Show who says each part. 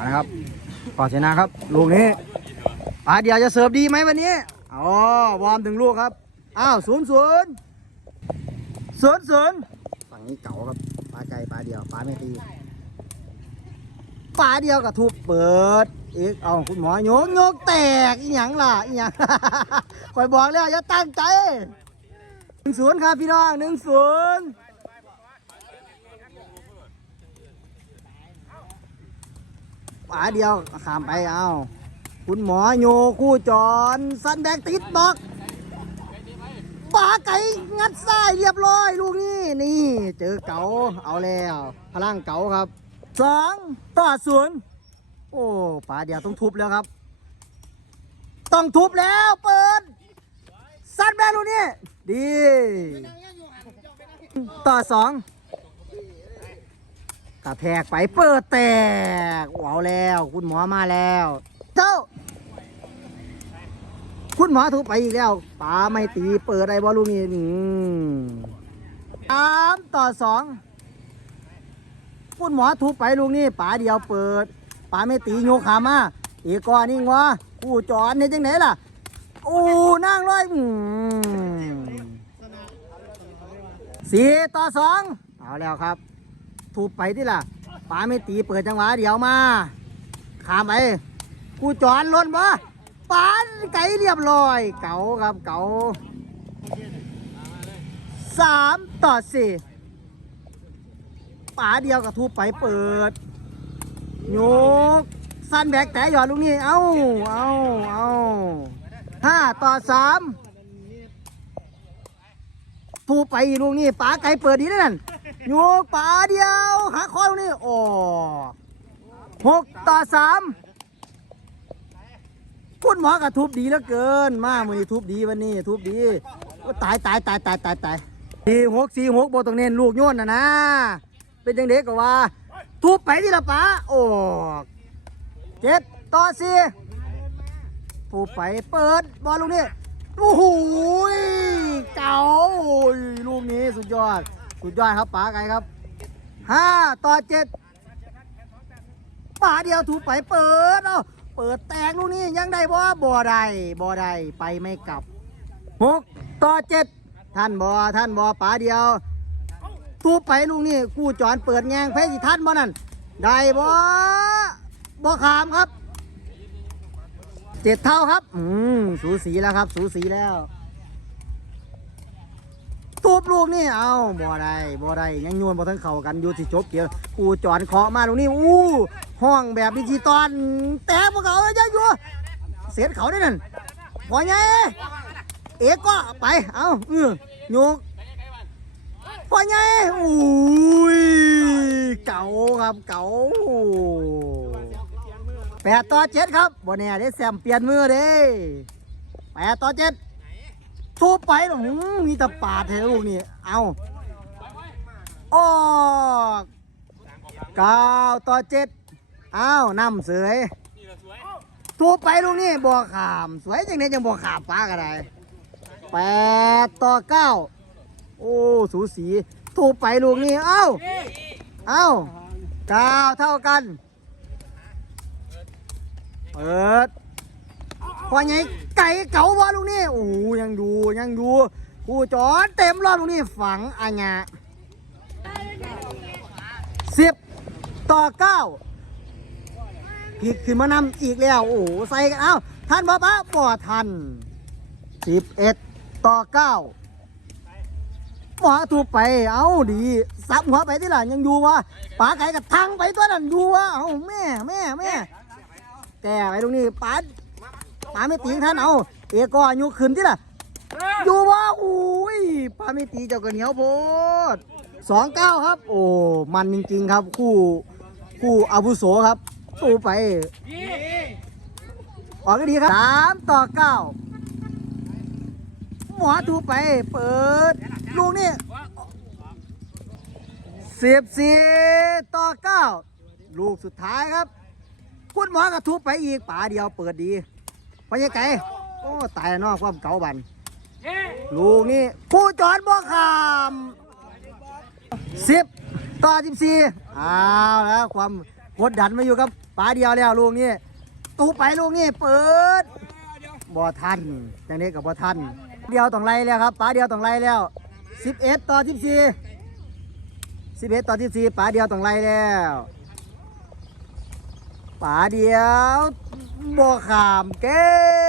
Speaker 1: นะครับก่อนชนะครับ ลูกนี้ปาเดียวจะเสิร์ฟดีไหมวันนี้ อ๋อ วอร์มถึงลูกครับ อ้าวศูนย์ศูนย์ศูนย์ศูนย์ฝั่งนี้เก่าครับ ปลาไก่ปลาเดียวปลาไม่ตี ปลาเดียวกับทุบเปิด อีก เอาคุณหมอโยกโยกแตก อีหยังล่ะ อีหยังคอยบอกแล้วอย่าตั้งใจหนึ่งศูนย์ครับพี่น้องหนึ่งศูนย์ ฝาเดียวขามไปเอาคุณหมอโยคู่จรสันแดงติดบล็อกปลาไก่งัดซ้ายเรียบร้อยลูกนี้นี่ เจอเก๋าเอาแล้ว พลังเก๋าครับสองต่อศูนย์โอ้ปลาเดียวต้องทุบแล้วครับ ต้องทุบแล้วเปิดสันแดงลูกนี้ดี ต่อสอง กระแทกไปเปิดแตกว้าแล้ว คุณหมอมาแล้วเจ้าคุณหมอถูกไปอีกแล้วปาไม่ตีเปิดได้บอลลูกนี้อืมสามต่อสองคุณหมอถูกไปลูกนี้ป๋าเดียวเปิดป๋าไม่ตีโยขามาอีกก้อนนี่งวกูจอนเนี่ยจังไหนล่ะโอ้นั่งร้อยสี่ต่อสองเอาแล้วครับ ถูกไปที่ล่ะป๋าไม่ตีเปิดจังหวะเดียวมาขามไปกูจอนล้นบ่ปาไก่เรียบร้อย เก๋าครับเก๋าสามต่อสี่ป๋าเดียวกับทูบไปเปิดโยกสั้นแบกแต่หยอดลูกนี้ เอ้า เอ้า เอ้าห้าต่อสามทูไปลูกนี้ป๋าไก่เปิดดีนั่น โยกป่าเดียว หาคอตรงนี้โอ้หกต่อสามคุณหมอกระทุบดีเหลือเกิน มากมือนี้ทุบดีวันนี้ทุบดีตายตายตายตายตายตายสี่หกสี่หกโบตรงเน้นลูกโยนนะนะ เป็นจังเด็กก็ว่า ทุบไปที่ละป๋าโอ้เจ็ดต่อสี่ทุบไปเปิดบอลลูกนี้โอ้โหเก๋าโอ้ยลูกนี้สุดยอด สุดยอดครับป๋าไก่ครับห้าต่อเจ็ดป๋าเดียวถูกไปเปิดเอาเปิดแตกลูกนี้ยังได้บ่บ่ได้บ่ได้ไปไม่กลับหกต่อเจ็ดท่านบ่ท่านบ่ป๋าเดียวถูไปลูกนี้กู้จอนเปิดแงงเพสิท่านบ่นั่นได้บ่บ่ขามครับเจ็ดเท่าครับ อืมสูสีแล้วครับ สูสีแล้ว บลูกนี่เอาบ่ได้บ่ได้ยังโยนบ่ทั้งเข่ากันอยู่ที่จบเกี่ยวกูจอนเคาะมาตรงนี้อู้ห้องแบบดิจิตอลแต่พวกเขาจะอยู่เสียเขาได้นั่นพอไงเอกก็ไปเอาเออโยกพอไงอุ้ยเก่าครับเก่าแปดต่อเจ็ดครับบ่เนี่ยได้แซมเปลี่ยนมือเด้แปดต่อเจ็ด ทุบไปหรอหือมีแต่ปาดเทลูกนี่ เอาออกเก้าต่อเจ็ดเอานำเสยทุบไปลูกนี่บ่อขาม สวยจังเนี่ยจังบ่อขามฟ้ากันได้แปดต่อเก้าโอ้สูสีทุบไปลูกนี่เอ้าเอ้าเก้าเท่ากัน เปิดพอไงไก่เก๋าบอลลูกนี่โอ้ย งดูยังดูผู้จอดเต็มรอบลูกนี่ฝังอาญาสิบต่อเก้าพลิกขึ้นมานำอีกแล้ว โอ้ใส่กันเอ้าท่านบ่ปะบ่ทันสิบเอ็ดต่อเก้าหมอถูกไป เอ้าดีซับหัวไปที่หลังยังอยู่วะป๋าไก่กับทางไปตัวนั้นอยู่วะเอ้าแม่แม่แม่แกไปตรงนี้ป๋าปลาไม่ตีท่านเอาเอกออยู่ขึ้นที่ล่ะ ปาไม่ตีเจ้ากระเหนียวโพดสองเก้าครับ โอ้มันจริงๆครับ คู่คู่อาวุโสครับตู้ไปออกก็ดีครับสามต่อเก้าหมอถูไป เปิด ลูกนี่สิบสี่ต่อเก้าลูกสุดท้ายครับ คุณหมอกระทุบไปอีกป่าเดียวเปิดดีพญาไก่โอ้ ตายแนอกความเก่าบัน ลูกนี่ผู้จอดบ่ขามสิบต่อสิบสี่เอาแล้วความกดดันมาอยู่กับป๋าเดียวแล้วลูกนี้ตูไปลูกนี้เปิดบ่ทันจังนี้กับบ่ทันเดียวต้องไล่แล้วครับป๋าเดียวต้องไล่แล้ว11ต่อ14 11ต่อ14ป๋าเดียวต้องไล่แล้วป๋าเดียวบ่ขามเกม